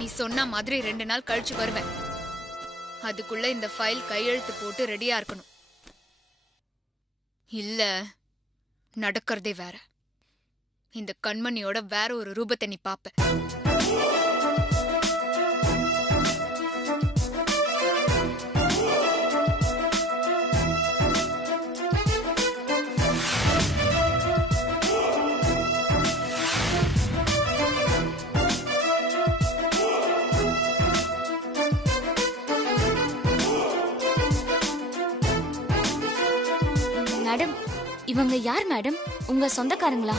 நீ சொன்ன மாதிரி 2 நாள் கழிச்சு வருவேன். அதுக்குள்ள இந்த ஃபைல் கையெழுத்து போட்டு ரெடியா இருக்கணும். இல்ல நடக்கிறதே வேற. இந்த கண்மணியோட வேற ஒரு ரூபத்தை நீ பாப்ப. மேடம், இவங்க யார் மேடம்? உங்க சொந்தக்காரங்களா?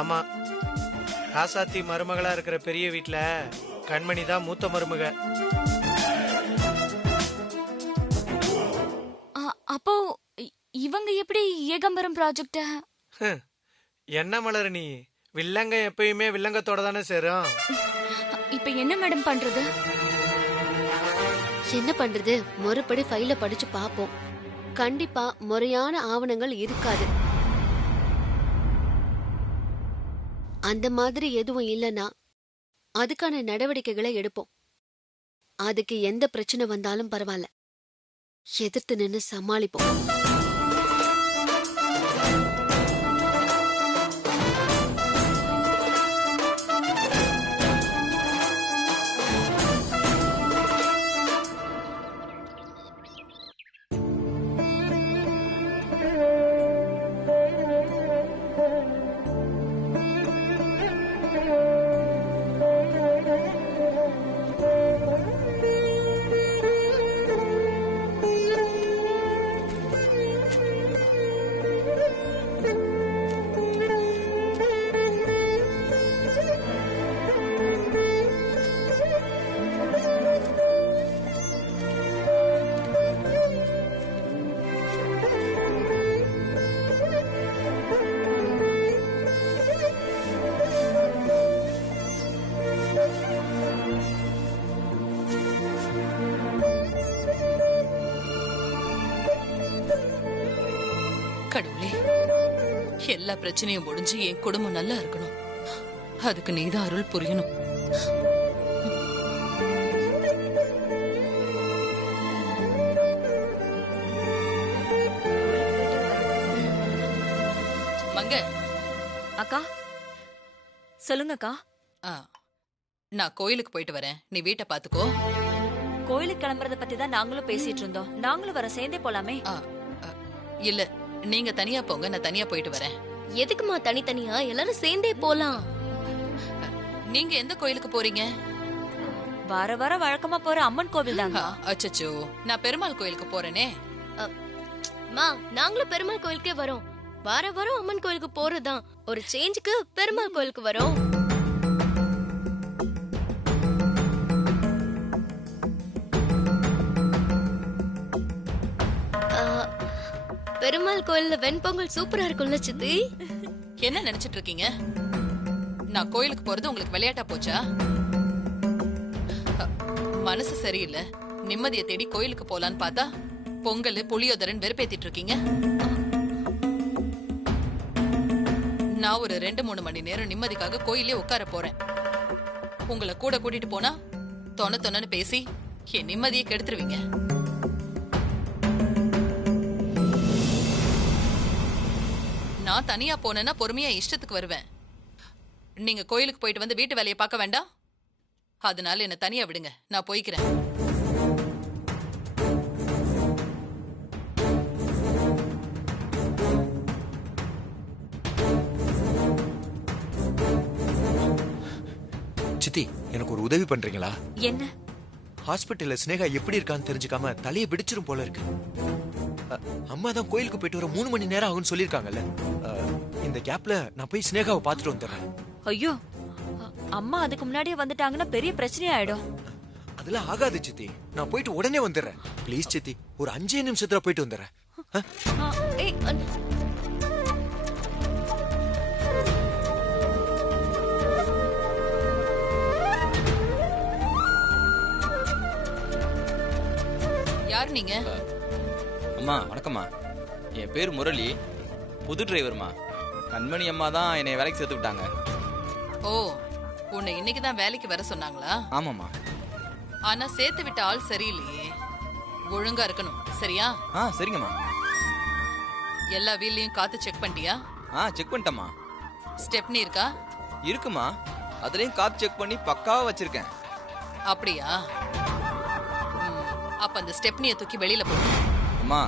ஆமா, ராசாத்தி மருமகளா இருக்கிற பெரிய வீட்டுல கண்மணி தான் மூத்த மருமக. அப்போ இவங்க எப்படி ஏகம்பரம் ப்ராஜெக்ட? என்ன மலர் நீ, வில்லங்க எப்பயுமே வில்லங்கத்தோட தானே சேரும். இப்ப என்ன மேடம் பண்றது? என்ன பண்றது? மறுபடி ஃபைல படிச்சு பாப்போம். கண்டிப்பா முறையான ஆவணங்கள் இருக்காது. அந்த மாதிரி எதுவும் இல்லனா அதுக்கான நடவடிக்கைகளை எடுப்போம். அதுக்கு எந்த பிரச்சனை வந்தாலும் பரவாயில்ல, எதிர்த்து நின்னு சமாளிப்போம். கடவுளே, எல்லா பிரச்சனையும் முடிஞ்சு என் குடும்பம் நல்லா இருக்கணும். அதுக்கு நீதான் அருள் புரியணும். மங்க அக்கா, சொல்லுங்கக்கா. நான் கோயிலுக்கு போயிட்டு வரேன், நீ வீட்டை பாத்துக்கோ. கோயிலுக்கு கிளம்புறத பத்தி தான் நாங்களும் பேசிட்டு இருந்தோம். நாங்களும் வர சேர்ந்தே போலாமே. இல்ல, நீங்க தனியா போங்க, நான் தனியா போயிட்டு வரேன். எதுக்குமா தனித்தனியா? எல்லாரும் சேர்ந்தே போலாம். நீங்க எந்த கோயிலுக்கு போறீங்க? வார வாரம் வழக்கமா போற அம்மன் கோவில் தாங்க. அச்சச்சோ, நான் பெருமாள் கோயிலுக்கு போறேனே. நாங்களும் பெருமாள் கோயிலுக்கே வரோம். வார வாரம் அம்மன் கோயிலுக்கு போறதுதான். ஒரு சேஞ்சுக்கு பெருமாள் கோயிலுக்கு வரோம். பெருமாள் கோயில்ல வெண்பொங்கல் சூப்பரா இருக்கும்ல சித்தி. என்ன நினைச்சிட்டு இருக்கீங்க? நான் கோயிலுக்கு போறது உங்களுக்கு விளையாட்டா போச்சா? மனசு சரியில்லை, நிம்மதியை தேடி கோயிலுக்கு போலான்னு பார்த்தா பொங்கல் புளியோதரன் வெறுப்பேத்திட்டு இருக்கீங்க. நான் ஒரு 2-3 மணி நேரம் நிம்மதிக்காக கோயிலே உட்கார போறேன். உங்களை கூட கூட்டிட்டு போனா தொணன்னு பேசி என் நிம்மதியை கெடுத்துருவீங்க. நான் தனியா போனேன்னா பொறுமையா இஷ்டத்துக்கு வருவேன். நீங்க கோயிலுக்கு போயிட்டு வந்து வீட்டு வேலையை பார்க்க வேண்டாம். அதனால என்ன தனியா விடுங்க, நான் போய்க்கிறேன். சித்தி, எனக்கு ஒரு உதவி பண்றீங்களா? என்ன? ஹாஸ்பிட்டல்ல ஸ்னேகா எப்படி இருக்கான்னு தெரிஞ்சுக்காம தலையை பிடிச்சிரும் போல இருக்கு. அம்மா தான் கோயிலுக்கு போயிட்டு வர 3 மணி நேரம் ஆகும்னு சொல்லிருக்காங்கல்ல. இந்த கேப்ல நான் போய் ஸ்னேகாவை பாத்துட்டு வந்துடுறேன். ஐயோ, அம்மா அதுக்கு முன்னாடியே வந்துட்டாங்கன்னா பெரிய பிரச்சனை ஆயிடும். அதெல்லாம் ஆகாது சித்தி, நான் போயிட்டு உடனே வந்துடுறேன். ப்ளீஸ் சித்தி, ஒரு 5 நிமிஷத்துல போயிட்டு வந்துடுறேன். யார் நீங்க? அம்மா வணக்கம்மா, என் பேர் முரளி, புது டிரைவர்மா. கண்மணி அம்மா தான் என்னை வேலைக்கு சேர்த்து விட்டாங்க. ஓ, உன்னை இன்னைக்கு தான் வேலைக்கு வர சொன்னாங்களா? ஆமாம்மா. ஆனா சேர்த்து விட்ட ஆள் சரியில்லையே. ஒழுங்கா இருக்கணும், சரியா? சரிங்கம்மா. எல்லா வீல்லையும் காத்து செக் பண்ணிட்டியா? செக் பண்ணிட்டேம்மா. ஸ்டெப்னி இருக்கா? இருக்குமா, அதுலயும் காத்து செக் பண்ணி பக்காவா வச்சிருக்கேன். அப்படியா? அப்ப அந்த ஸ்டெப்னியை தூக்கி வெளியில போடு. அம்மா,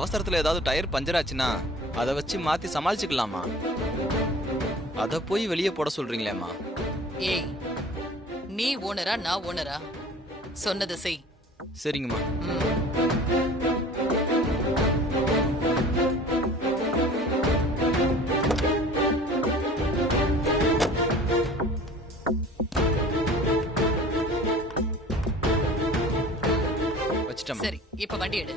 அவசரத்துல ஏதாவது டயர் பஞ்சர் ஆச்சுன்னா அதை வச்சு மாத்தி சமாளிச்சுக்கலாமா? அத போய் வெளியே போட சொல்றீங்களேம்மா? ஏய், நீ ஓனரா நான் ஓனரா? சொன்னதை செய். சரிங்கம்மா. வச்சிட்டேம்மா. சரி, இப்ப வண்டி எடு.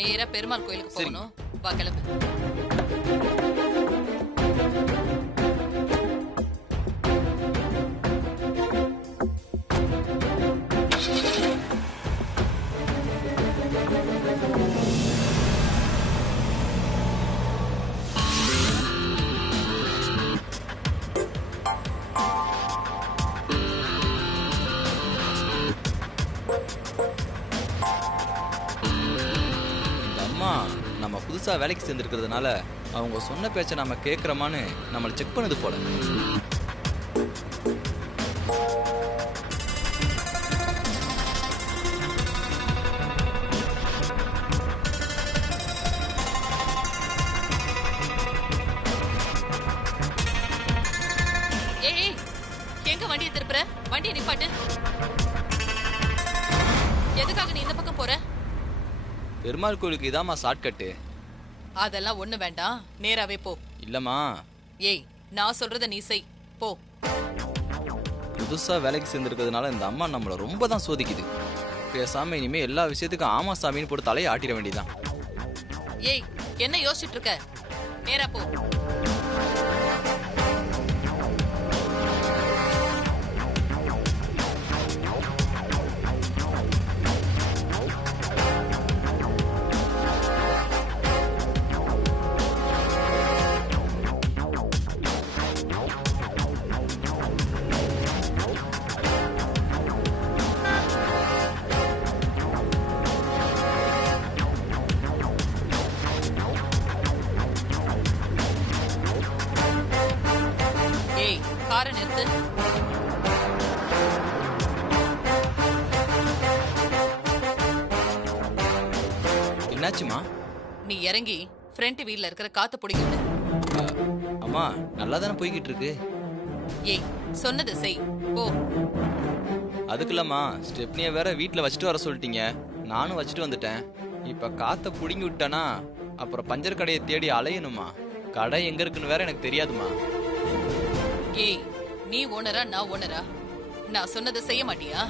நேரா பெருமாள் கோயிலுக்கு போகணும். வா, கிளம்பு. நம்ம புதுசா வேலைக்கு சேர்ந்துருக்கிறதுனால அவங்க சொன்ன பேச்சை நாம கேட்கிறோமான்னு நம்மளை செக் பண்ணது போல. ஏய், எங்க வண்டியை திருப்புற? வண்டியை நிப்பாட்டு. எதுக்காக நீ இந்த பக்கம் போற? பெருமாள் கோயிலுக்கு இதாம்மா ஷார்ட்கட்டு. அதெல்லாம் ஒண்ணு வேண்டாம், நேராவே போ. இல்லம்மா. ஏய், நான் சொல்றத நீ செய், போ. புதுசா வேலைக்கு சேர்ந்துருக்கிறதுனால இந்த அம்மா நம்மள ரொம்ப தான் சோதிக்குது. பேசாம இனிமே எல்லா விஷயத்துக்கும் ஆமா சாமின்னு போட்டு தலையை ஆட்டிட வேண்டியதான். ஏய், என்ன யோசிச்சுட்டு இருக்க? நேரா போ. காரை நிறுத்து. என்னாச்சுமா? நீ இறங்கி ஃப்ரண்ட் வீல்ல இருக்கிற காத்து பிடிக்க விடு. அம்மா, நல்லா தானே போய்கிட்டு இருக்கு. ஏய், சொன்னதை செய், போ. அதுக்குள்ளம்மா, ஸ்டெப்னியை வேற வீட்டில் வச்சுட்டு வர சொல்லிட்டீங்க. நானும் வச்சுட்டு வந்துட்டேன். இப்ப காத்த புடுங்கி விட்டேனா அப்புறம் பஞ்சர் கடையை தேடி அலையணுமா? கடை எங்க இருக்குன்னு வேற எனக்கு தெரியாதுமா. ஏய், நீ ஓனரா நான் ஓனரா? நான் சொன்னதை செய்ய மாட்டியா?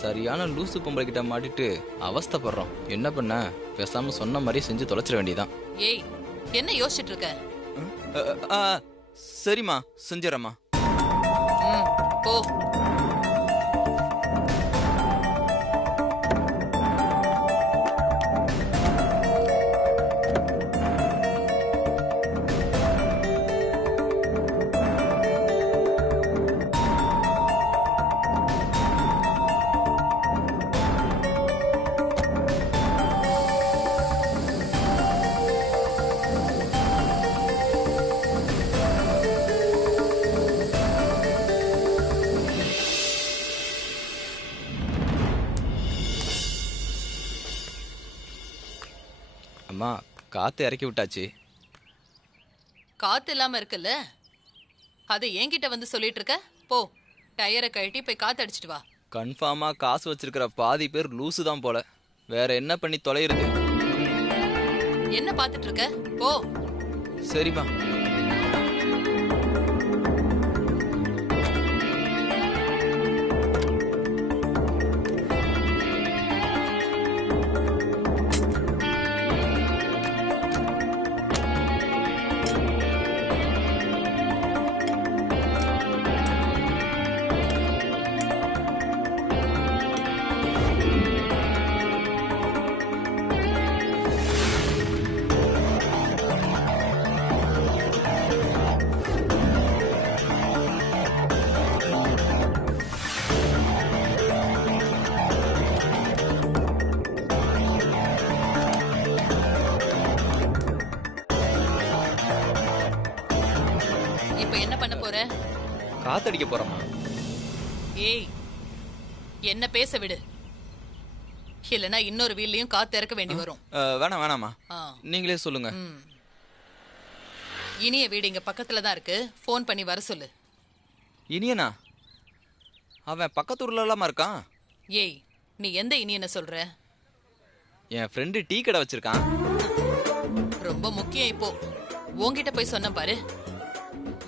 சரியான லூசு பொம்பளை கிட்ட மாட்டிட்டு அவஸ்தைப்படுறோம். என்ன பண்ண? பேசாம சொன்ன மாதிரி செஞ்சு தொலைச்சிட வேண்டியதான். ஏய், என்ன யோசிச்சுட்டு இருக்க? சரிம்மா, செஞ்சிடறேம்மா. போ. அம்மா, காத்து இறக்கி விட்டாச்சு. காத்து இல்லாம இருக்குல்ல, அதை என்கிட்ட வந்து சொல்லிட்டு இருக்க? போ, டயரை கழட்டி போய் காத்து அடிச்சிட்டு வா. கன்ஃபார்மா காசு வச்சிருக்கிற பாதி பேர் லூசு தான் போல. வேற என்ன பண்ணி தொலைகிறது? என்ன பாத்துட்டு இருக்க? போ. சரிம்மா. காத்தடிக்க போறோமா? ஏய், என்ன பேச விடு, இல்லனா இன்னொரு வீல்லையும் காத்து இறக்க வேண்டி வரும். வேணாம் வேணாமா, ஆ. நீங்களே சொல்லுங்க. இனிய வீடு இங்க பக்கத்துல தான் இருக்கு, ஃபோன் பண்ணி வர சொல்லு. இனியனா? அவன் பக்கத்தூர்ல இல்லாம இருக்கான். ஏய், நீ எந்த இனியனை சொல்ற? என் ஃப்ரெண்டு டீ கடை வச்சிருக்கான். ரொம்ப முக்கியம் இப்போ. உன்கிட்ட போய் சொன்ன பாரு,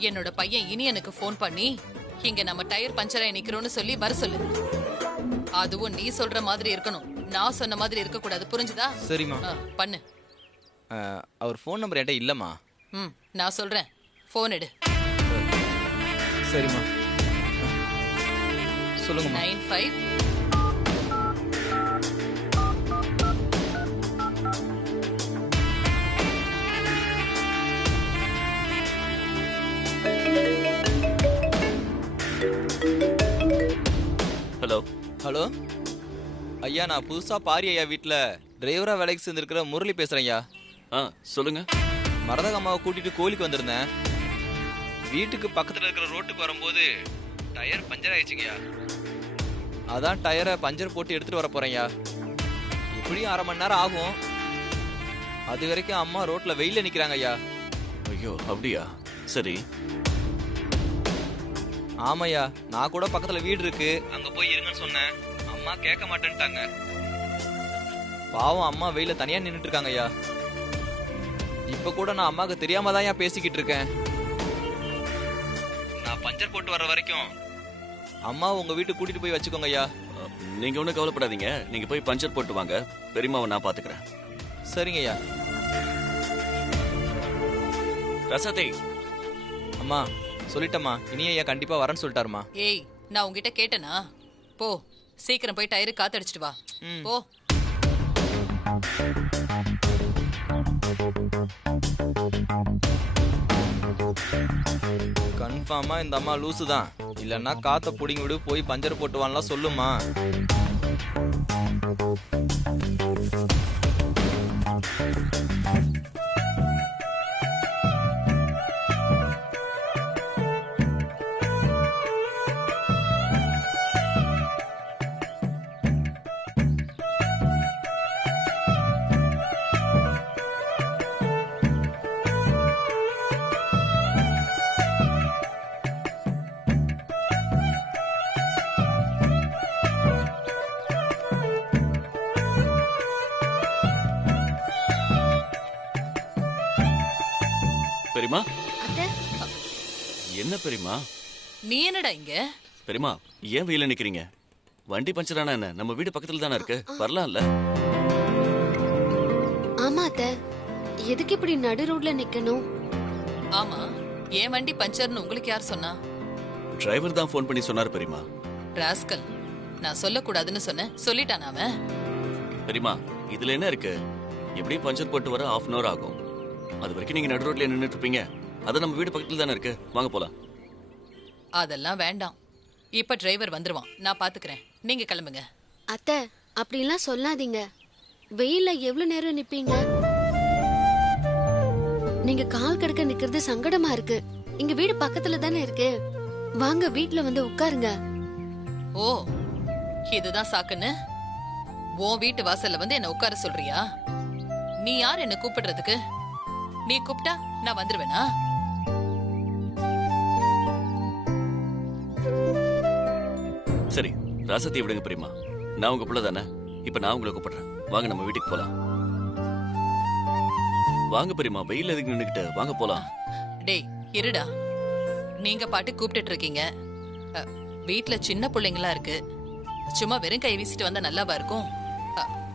என்னோட பையன் இனியனுக்கு ஃபோன் பண்ணி இங்க நம்ம டயர் பஞ்சராய் நிக்கிறோம்னு சொல்லி வர சொல்லு. அதுவும் நீ சொல்ற மாதிரி இருக்கணும், நான் சொன்ன மாதிரி இருக்க கூடாது, புரிஞ்சுதா? சரிம்மா. பண்ணு. அவர் ஃபோன் நம்பர் என்கிட்ட இல்லம்மா. நான் சொல்றேன், ஃபோன் எடு. சரிம்மா, சொல்லுங்கம்மா. 95 ஹலோ. ஹலோ ஐயா, நான் புதுசா பாரி ஐயா வீட்டில் டிரைவரா வேலைக்கு சேர்ந்துருக்கிற முரளி பேசுறேன் ஐயா. சொல்லுங்க. மரதக அம்மாவை கூட்டிட்டு கோயிலுக்கு வந்திருந்தேன். வீட்டுக்கு பக்கத்துல இருக்கிற ரோட்டுக்கு வரும்போது டயர் பஞ்சர் ஆயிடுச்சுங்கய்யா. அதான் டயரை பஞ்சர் போட்டு எடுத்துட்டு வர போறேன்யா. இப்படியும் 1/2 மணி நேரம் ஆகும். அது வரைக்கும் அம்மா ரோட்ல வெயில நிக்கிறாங்க ஐயா. ஐயோ, அப்படியா? சரி. ஆமாய்யா, நான் கூட பக்கத்துல வீடு இருக்கு, அங்க போய் இருங்கன்னு சொன்னேன். அம்மா கேட்க மாட்டேன்ட்டாங்க. பாவம், அம்மா வெயில தனியா நின்னுட்டு இருக்காங்க ஐயா. இப்ப கூட நான் அம்மாக்கு தெரியாம தான் பேசிக்கிட்டு இருக்கேன். நான் பஞ்சர் போட்டு வர்ற வரைக்கும் அம்மா உங்க வீட்டுக்கு கூட்டிட்டு போய் வச்சுக்கோங்க ஐயா. நீங்க ஒன்றும் கவலைப்படாதீங்க, நீங்க போய் பஞ்சர் போட்டு வாங்க. பெரியம்மாவை நான் பாத்துக்கிறேன். சரிங்க ஐயா. ரசத்தை. அம்மா சொல்லிட்டம்மா, இனிய ஐயா கண்டிப்பா வரேன்னு சொல்லிட்டாருமா. ஏய், நான் உங்ககிட்ட கேட்டனா? போ, சீக்கிரம் போய் டயரு காத்தடிச்சிட்டு வா. போ. கன்ஃபார்மா இந்த அம்மா லூசு தான். இல்லன்னா காத்த புடிங்கி விடு, போய் பஞ்சர் போட்டு வாங்கலாம் சொல்லுமா. பெரியம்மா. அத்தை, என்ன பெரியம்மா? நீ என்னடா இங்க? பெரியம்மா, ஏன் வெயில நிக்கிறீங்க? வண்டி பஞ்சர் ஆனா என்ன, நம்ம வீடு பக்கத்துல தானே இருக்கு, வரலாம்ல? ஆமா அத்தை, எதுக்கு இப்படி நடு ரோட்ல நிக்கணும்? ஆமா, என் வண்டி பஞ்சர்னு உங்களுக்கு யார் சொன்னா? டிரைவர் தான் ஃபோன் பண்ணி சொன்னார் பெரியம்மா. ராஸ்கல், நான் சொல்லக்கூடாதுன்னு சொன்னேன், சொல்லிட்டான் அவன். பெரியம்மா, இதுல என்ன இருக்கு? எப்படியும் பஞ்சர் போட்டு வர 1/2 hour ஆகும். அது வரைக்கும் நீங்க நடு ரோட்ல நின்னுட்டு இருப்பீங்க. அது நம்ம வீடு பக்கத்துல தானே இருக்கு, வாங்க போலாம். அதெல்லாம் வேண்டாம், இப்ப டிரைவர் வந்துருவான், நான் பாத்துக்கிறேன், நீங்க கிளம்புங்க. அத்தை, அப்படிலாம் சொல்லாதீங்க. வெயில்ல எவ்வளவு நேரம் நிப்பீங்க? நீங்க கால் கடக்க நிக்கிறது சங்கடமா இருக்கு. இங்க வீடு பக்கத்துல தானே இருக்கு, வாங்க வீட்ல வந்து உட்காருங்க. ஓ, இதுதான் சாக்குன்னு உன் வீட்டு வாசல்ல வந்து என்ன உட்கார சொல்றியா? நீ யார் என்ன கூப்பிடுறதுக்கு? நீ கூப்பிட்டா நான் வந்துருவேனா? சரி, ராசத்தை விடுங்க பெரியம்மா. நான் உங்க பிள்ளை தானே, இப்ப நான் உங்களை கூப்பிடுறேன். வாங்க நம்ம வீட்டுக்கு போலாம். வாங்க பெரியம்மா, வெயில் எதுக்கு நின்னுக்கிட்டு, வாங்க போலாம். டேய் இருடா, நீங்க பாட்டு கூப்பிட்டுட்டு இருக்கீங்க. வீட்டுல சின்ன பிள்ளைங்களா இருக்கு, சும்மா வெறும் கை வீசிட்டு வந்தா நல்லாவா இருக்கும்?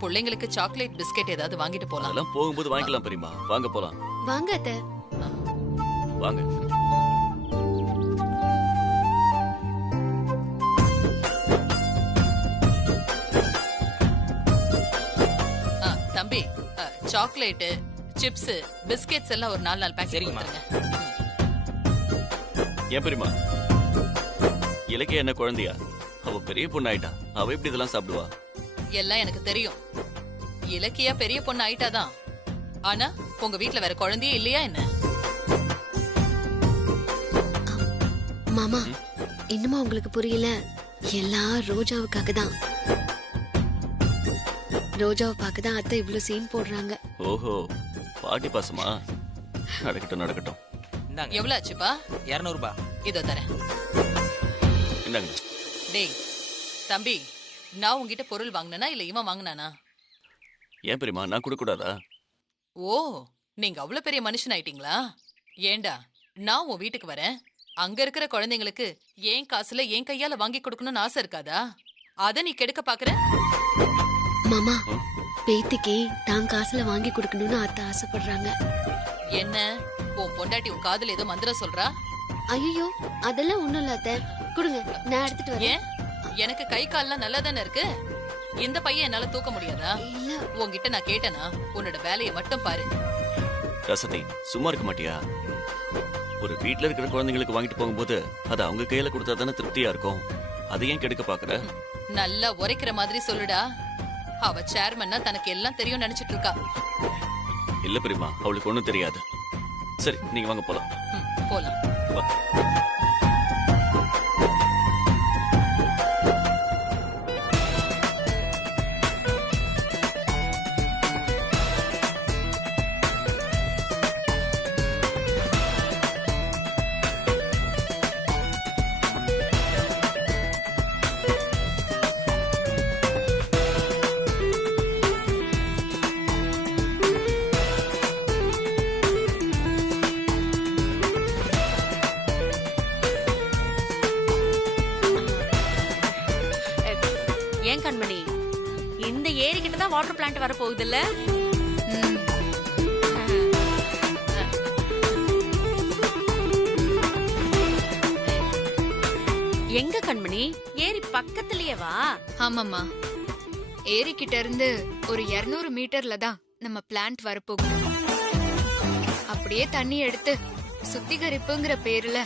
பிள்ளைங்களுக்கு சாக்லேட் பிஸ்கெட் ஏதாவது வாங்கிட்டு போலாம். அதெல்லாம் போகும்போது வாங்கிக்கலாம் பெரியம்மா, வாங்க போலாம். வாங்க அத்தை. வாங்க. தம்பி, சாக்லேட், சிப்ஸ், பிஸ்கெட்ஸ் எல்லாம் ஒரு 4 பேக்கெட் கொடுங்க. ஏன் பெரியம்மா, இலக்கிய என்ன குழந்தையா? அவ பெரிய பொண்ணு ஆயிட்டா, அவ எப்படி இதெல்லாம் சாப்பிடுவா? எல்லாம் எனக்கு தெரியும். இலக்கியா பெரிய பொண்ணு ஆயிட்டாதான், ஆனா உங்க வீட்டுல வேற குழந்தையே இல்லையா என்ன? மாமா இன்னுமா உங்களுக்கு புரியல? எல்லாம் ரோஜாவுக்காக தான். ரோஜாவை பார்க்க தான் அத்தை இவ்வளவு சீன் போடுறாங்க. ஓஹோ, பாட்டி பாசமா? நடக்கட்டும் நடக்கட்டும். எவ்வளவு ஆச்சுப்பா? 200 ரூபாய். இதோ தரேன். இந்தாங்க. டேய் தம்பி, நான் உங்ககிட்ட பொருள் வாங்கினா இல்ல இவன் வாங்கினானா? ஏன் பெரியமா, நான் கொடுக்க கூடாதா? ஓ, நீங்க அவ்வளவு பெரிய மனுஷன் ஆயிட்டீங்களா? ஏண்டா, நான் உன் வீட்டுக்கு வரேன், அங்க இருக்கிற குழந்தைங்களுக்கு ஏன் காசுல என் கையால வாங்கி கொடுக்கணும்னு ஆசை இருக்காதா? அத நீ கெடுக்க பாக்குற? மாமா, பேத்திக்கு தான் காசுல வாங்கி கொடுக்கணும்னு அத்தை ஆசைப்படுறாங்க. என்ன உன் பொண்டாட்டி உன் காதுல ஏதோ மந்திரம் சொல்றா? ஐயோ, அதெல்லாம் ஒண்ணும் இல்ல அத்தை. கொடுங்க, நான் எடுத்துட்டு வரேன். ஏன், எனக்கு கை கால்லாம் நல்லா தானே இருக்கு. இந்த பையன் என்னால தூக்க முடியாதா? இல்ல. உன்கிட்ட நான் கேட்டேனா? உன்னோட வேலையை மட்டும் பாரு. ரசதி, சும்மா இருக்க மாட்டியா? ஒரு வீட்ல இருக்கிற குழந்தைங்களுக்கு வாங்கிட்டு போகும்போது அது அவங்க கையில கொடுத்தா தானே திருப்தியா இருக்கும். அதை ஏன் கெடுக்க பாக்குற? நல்லா உரைக்கிற மாதிரி சொல்லுடா. அவ சேர்மன்னா தனக்கு எல்லாம் தெரியும் நினைச்சிட்டு இருக்கா. இல்ல பெரியமா, அவளுக்கு ஒண்ணும் தெரியாது. சரி, நீங்க வாங்க போலாம். போலாம். வா. ஏன் கண்மணி, இந்த ஏரி கிட்ட தான் வாட்டர் பிளான்ட் வர போகுது இல்ல? எங்க கண்மணி, ஏரி பக்கத்துலயே வா. ஆமாம்மா, ஏரி கிட்ட இருந்து ஒரு 200 மீட்டர்ல தான் நம்ம பிளான்ட் வரப்போகுது. அப்படியே தண்ணி எடுத்து சுத்திகரிப்புங்கிற பேர்ல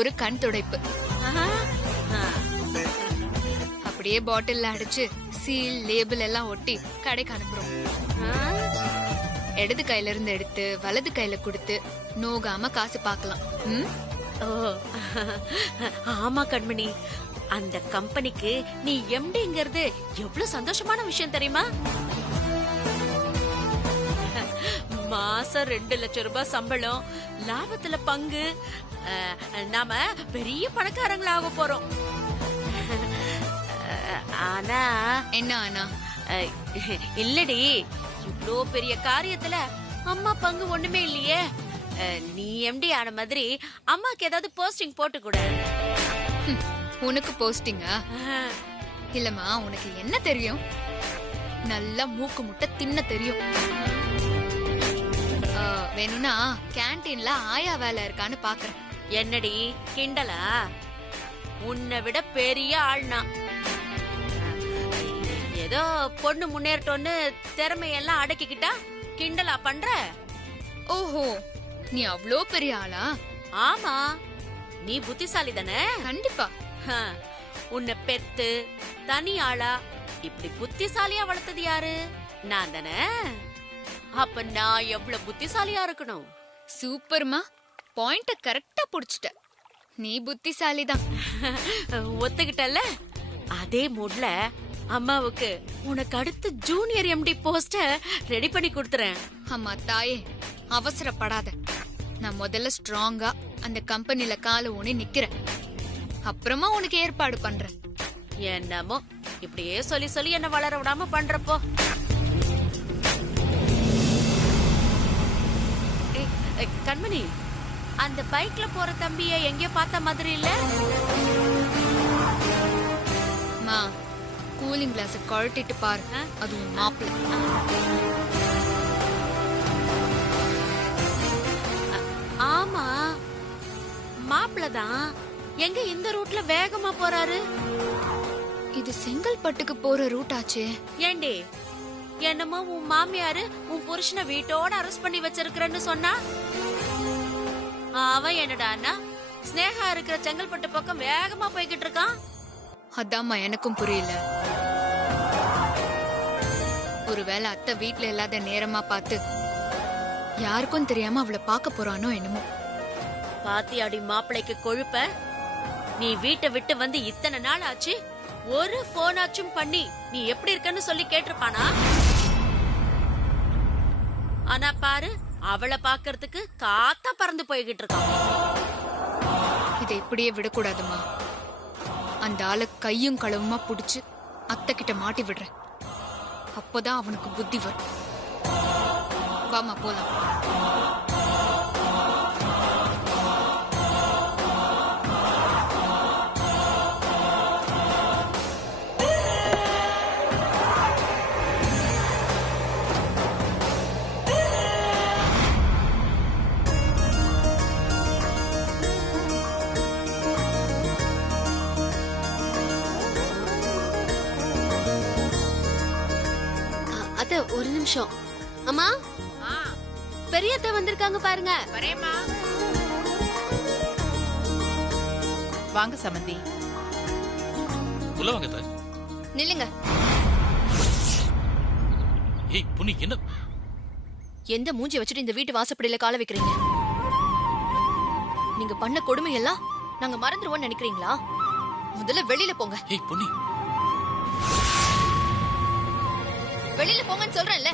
ஒரு கண் துடைப்பு, அப்படியே பாட்டில்ல அடிச்சு சீல் லேபிள் எல்லாம் ஒட்டி கடைக்கு அனுப்புறோம். இடது கையில இருந்து எடுத்து வலது கையில கொடுத்து நோகாம காசு பார்க்கலாம். ஓ, ஆமா கண்மணி, அந்த கம்பெனிக்கு நீ எம்டிங்கிறது எவ்வளவு சந்தோஷமான விஷயம் தெரியுமா? மாசம் 2 லட்சம் ரூபாய் சம்பளம், லாபத்துல பங்கு, நாம பெரிய பணக்காரங்களாக போறோம். ஆனா என்ன ஆனா? இல்லடி, இவ்ளோ பெரிய காரியத்துல அம்மா பங்கு ஒண்ணுமே இல்லையே. நீ எம்டி ஆன மாதிரி அம்மாக்கு ஏதாவது போஸ்டிங் போட்டு கூட. உனக்கு போஸ்டிங்கா? இல்லம்மா, உனக்கு என்ன தெரியும்? நல்லா மூக்கு முட்டை தின்ன தெரியும். வேணும்னா கேன்டீன்ல ஆயா வேலை இருக்கான்னு பாக்குறேன். என்னடி கிண்டலா? உன்னை விட பெரிய ஆள்னா. ஏதோ பொண்ணு முன்னேறட்டோன்னு திறமையெல்லாம் அடக்கிக்கிட்டா கிண்டலா பண்ற? ஓஹோ, நீ அவ்ளோ பெரிய ஆளா? ஆமா, நீ புத்திசாலி தானே? கண்டிப்பா. உன்னை பெத்து தனி ஆளா இப்படி புத்திசாலியா வளர்த்தது யாரு? நான் தானே. அப்ப நான் எவ்வளவு புத்திசாலியா இருக்கணும்? சூப்பர்மா, பாயிண்ட கரெக்டா புடிச்சிட்ட. நீ புத்திசாலிதான். ஒத்துக்கிட்டல. அதே மூட்ல அம்மாவுக்கு உனக்கு அடுத்து ஜூனியர் எம்டி போஸ்ட ரெடி பண்ணி கொடுத்துறேன். அம்மா தாயே, அவசரப்படாத. நான் முதல்ல ஸ்ட்ராங்கா அந்த கம்பெனில கால ஊனி நிக்கிறேன். அப்புறமா உனக்கு ஏற்பாடு பண்றேன். என்னமோ இப்படியே சொல்லி சொல்லி என்ன வளர விடாம பண்றப்போ. கண்மணி, அந்த பைக்ல போற தம்பிய எங்கேயோ பார்த்த மாதிரி இல்ல? மா, கூலிங் கிளாஸ் கழட்டிட்டு பாரு, அது உன் மாப்பிள்ள. ஆமா, மாப்பிள்ளதான். எங்க இந்த ரூட்ல வேகமா போறாரு? இது செங்கல்பட்டுக்கு போற ரூட் ஆச்சே. ஏண்டி, என்னமோ உன் மாமியாரு உன் புருஷனை வீட்டோட அரெஸ்ட் பண்ணி வச்சிருக்கிறன்னு சொன்னா, அவன் என்னடான்னா ஸ்னேகா இருக்கிற செங்கல்பட்டு பக்கம் வேகமா போய்கிட்டு இருக்கான். அதாம்மா எனக்கும் புரியல. ஒருவேளை அத்தை வீட்ல இல்லாத நேரமா பார்த்து யாருக்கும் தெரியாம அவளை பார்க்க போறானோ என்னமோ. பாத்தியாடி மாப்பிளைக்கு கொழுப்ப? நீ வீட்டை விட்டு வந்து இத்தனை நாள் ஆச்சு, ஒரு போனாச்சும் பண்ணி நீ எப்படி இருக்கன்னு சொல்லி கேட்டிருப்பானா? ஆனா பாரு, அவளை பாக்குறதுக்கு காத்தா பறந்து போய்கிட்டு இருக்கான். இதை இப்படியே விடக்கூடாதுமா. அந்த ஆளை கையும் களவுமா புடிச்சு அத்தை கிட்ட மாட்டி விடுறேன். அப்போதான் அவனுக்கு புத்தி வரும். வாமா போலாம். அத்தை ஒரு நிமிஷம். அம்மா, பெரிய அத்தை வந்திருக்காங்க பாருங்க. வரேம்மா. வாங்க சமந்தி. உள்ள வாங்க தாய். நில்லுங்க. ஏய் புனி, என்ன எந்த மூஞ்சி வச்சுட்டு இந்த வீட்டு வாசப்படியில கால வைக்கிறீங்க? நீங்க பண்ண கொடுமை எல்லாம் நாங்க மறந்துருவோம்னு நினைக்கிறீங்களா? முதல்ல வெளியில போங்க. ஏய் புனி, வெளியில போங்கன்னு சொல்றேன்ல.